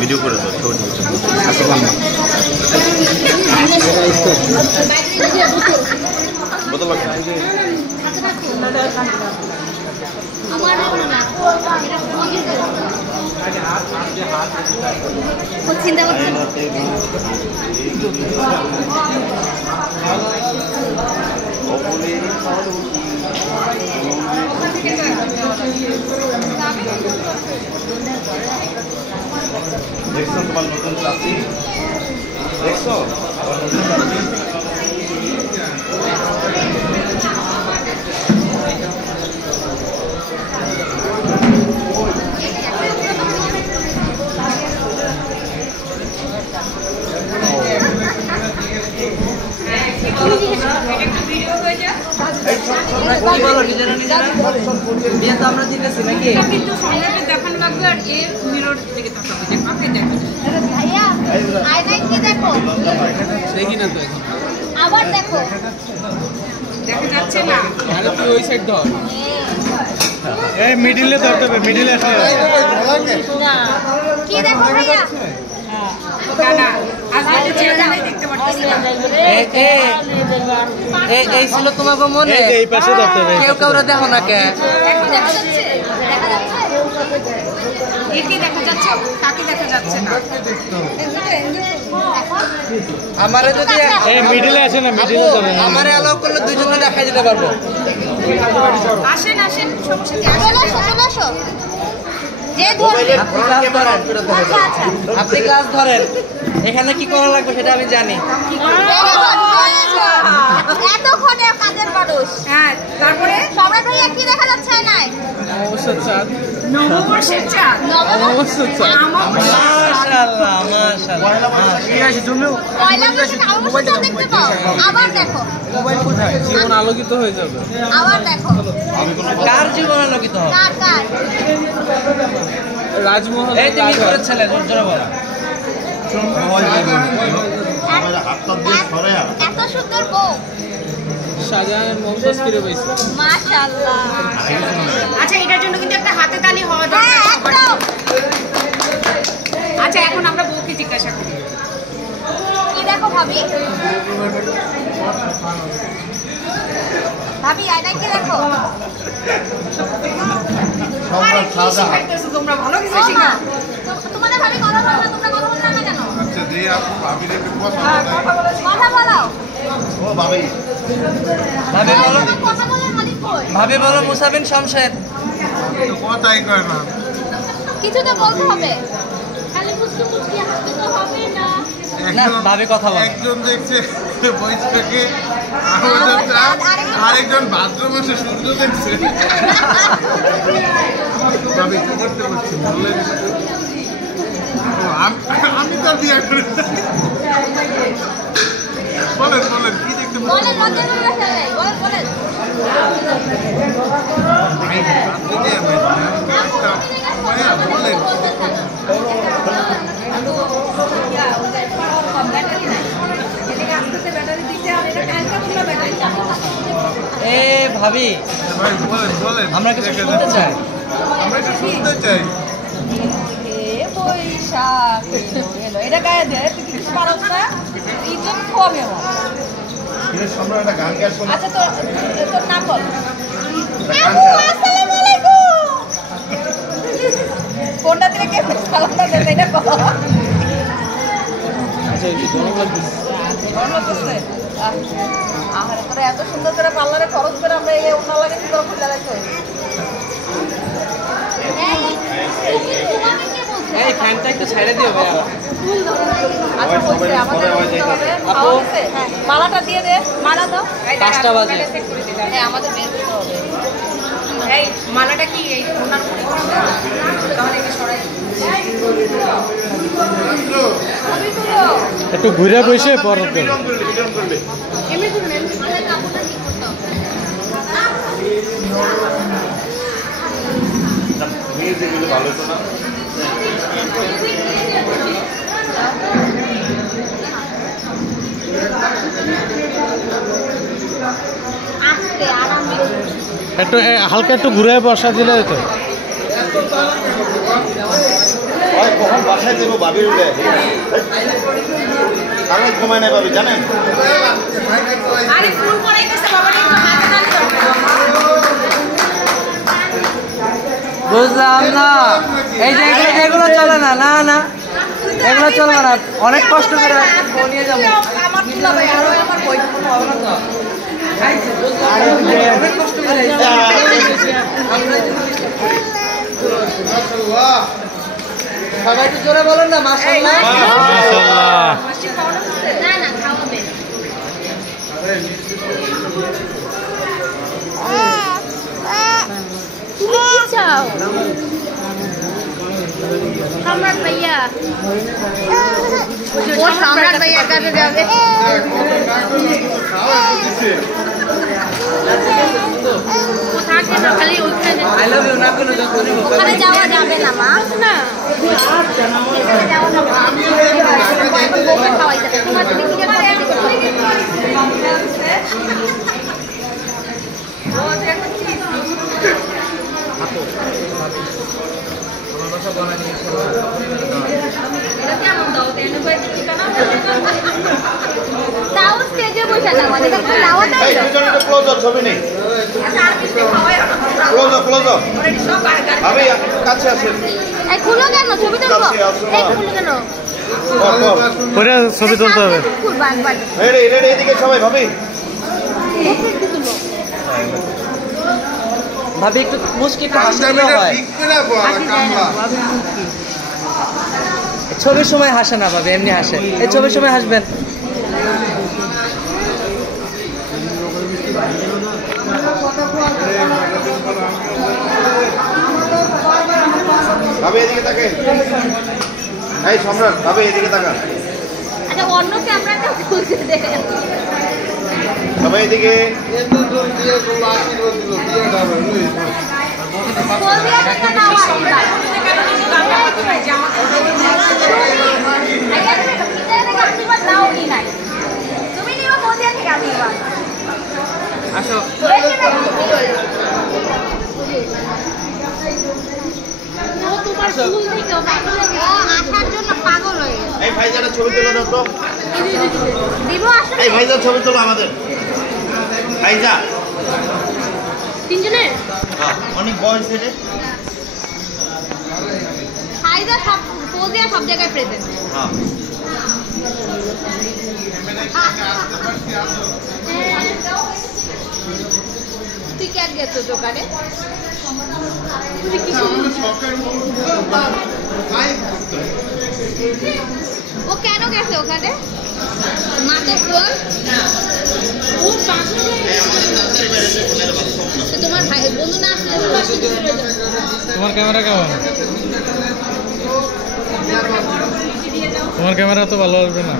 video করে দাও বোতল চিন্তা করছেন দেখছো তোমার নতুন চাষি দেখছো আমরা জিতেছি নাকি কিন্তু সামনে দেখানো লাগবে আর এ মিরর দিকে তাকাবে যে কাকে দেখে ভাইয়া আয়নায় কি দেখো দেখি না তো এখন আবার দেখো দেখা যাচ্ছে না আরে তুই ওই সাইড ধর এই মিডিলে ধরতে হবে মিডিলে আসলে না কি দেখো ভাইয়া না আজকে চেহারা দেখতে পাচ্ছি না এই ছিল তোমাকে মনে এই পাশে ধরতে হবে কেউ কাউরে দেখো না কে এখন দেখা যাচ্ছে একে দেখা যাচ্ছে কাকে দেখা যাচ্ছে না আমারে যদি এই মিডিলে আসে না মিডিলে ধরে না আমারে অ্যালাউ করলে দুইজনে দেখাই দিতে পারবো আসেন আসেন সমস্যা কি চলো চলো আসো যে ধরবে আচ্ছা আচ্ছা আপনি ক্লাস ধরেন এখানে কি করা লাগবে সেটা আমি জানি এতক্ষণে কাজের মানুষ হ্যাঁ তারপরে সম্রাট ভাইয়া কি দেখা যাচ্ছে নাই অবশ্যই চাঁদ নববর্ষের চাঁদ অবশ্যই চাঁদ মাশাআল্লাহ মাশাআল্লাহ ঠিক আছে তুমি পয়লা বৈশাখে অবশ্যই চাঁদ দেখতে পাও আবার দেখো মোবাইল কোথায় জীবন আলোকিত হয়ে যাবে আবার দেখো কার জীবন আলোকিত হবে কার কার রাজমহল এই তুমি করেছিলে জোরে বল এত সুন্দর বউ শাহজাহানের মমতাজ ফিরে পাইছে মাশাআল্লাহ আচ্ছা এটার জন্য কিন্তু একটা হাতে তালি হওয়া হ্যাঁ দরকার একদম আচ্ছা এখন আমরা বউকে জিজ্ঞাসা করি কি দেখো ভাবি ভাবি আয়নায় কি দেখো আরে কি শিখাইতেছো তোমরা ভালো কিছু শিখাও তোমাদের ভাবি কথা বলো না তোমরা কথা বলো না কেন আচ্ছা দিয়ে আপু ভাবি রে কথা বলো ও ভাবি ভাবি বলো কথা বলার মালিক কই ভাবি বলো মুসাবিন শমশেদ তো কথাই কয় না কিছু তো বলতে হবে খালি মুচকি মুচকি হাসতে তো হবে না না ভাবি কথা বলো একজন দেখছে বৈশাখে আরেকজন ভাদ্র মাসে সূর্য দেখছে ভাবি কি করতে পারছি বললেন আমি তো বিয়ে করি বলেন বলেন কি দেখতে বলেন লজ্জা করে ফেলে বলেন বলেন এ ভাবি বলেন বলেন আমরা কিছু শুনতে চাই আমরা একটু শুনতে চাই বৈশাখ এটা গায়ে দে তুই কিছু পারছ না ইজ্জত কমে সম্রাট একটা গান গায় শোনা আচ্ছা তোর নাম বল আপু আসসালামু আলাইকুম কোনটা থেকে কে সালামটা দেবে এটা বল আচ্ছা এই গরম লাগছে গরম লাগছে আহারে তোরা এত সুন্দর করে পার্লারে খরচ করে আমরা এই ওনা লাগে কি করে ফুল লাগাইছো এই ফ্যানটা একটু ছেড়ে দিও ভাইয়া আচ্ছা বলছে আমাদের আপু মালাটা দিয়ে দে মালা দাও 5টা বাজে হ্যাঁ আমাদের বের করতে হবে এই মালাটা কি এই ওনার উপরে তাহলে এটা সরাই একটু ঘুরে বসে পরে এমনি করবেন মালা কাপড়টা ঠিক করতে হবে মিউজিকগুলো ভালো হতো না আস্তে আরামে একটু হালকা একটু ঘুরে বসা দিলে তো কখন বাসায় দেবো ভাবি উঠে আমি ঘুমায় নাই ভাবি জানেন আরে ফুল পরাই গেছে বাবা একটু হাতে না দিও বুঝলাম না এই যে এগুলো চলে না না না এগুলো চলবে না অনেক কষ্ট করে নিয়ে যাবো আমার তুলা ভাই আরো আমার বই অনেক কষ্ট করে সবাই একটু জোরে বলেন না মাশাআল্লাহ মাশাআল্লাহ না না খাওয়াবে তুমি কি চাও সম্রাট ভাইয়া ও সম্রাট ভাইয়ার কাছে যাবে ও থাকে না খালি ওইখানে আই লাভ ইউ না কোনো যত্ন নিব ওখানে যাওয়া যাবে না মা না এখানে যাওয়া যাবে না বউকে খাওয়াই যাবে তোমার তুমি কি জানো এটা কেমন দাও তেনে বাইতে ঠিকানা তাও স্টেজে বসে দাও আমাদের তো দাও দাও এই দুজন একটু ক্লোজ আপ ছবি নেই আর কিছু খাওয়াই ক্লোজ আপ অলরেডি সব বার্গার আমি কাছে আসেন এই খুলো কেন ছবি তুলবো এই খুলো কেন পরে ছবি তুলতে হবে রেডি রেডি এদিকে সবাই ভাবি ভাবি একটু মুশকিল হাসি দিলে হয় ছবির সময় হাসে না ভাবি এমনি হাসে এই ছবির সময় হাসবেন ভাবি এদিকে তাকে এই সম্রাট ভাবি এদিকে তাকান আচ্ছা অন্য ক্যামেরাটা খুলতে দে সবাই এদিকে বলবিয়া দেখা না তুমি নিবা বলবিয়া থেকে আমি এবার আসো তোমার ফুল থেকে আসার জন্য পাগল হয়ে গেছে এই ভাইজানের ছবি তুলে দাও তো দিব আসলে এই ভাইজান ছবি তোলো আমাদের ভাইজা তিনজনের অনেক বয়স হয়েছে ফাইদা সব পোজিয়া সব জায়গায় প্রেজেন্ট হ্যাঁ তুই ক্যাট গেছো দোকানে ও কেন গেছে ওখানে মাথা ফুল তোমার ভাই বন্ধু না আসলে তোমার ক্যামেরা কেমন তোমার ক্যামেরা তো ভালো আসবে না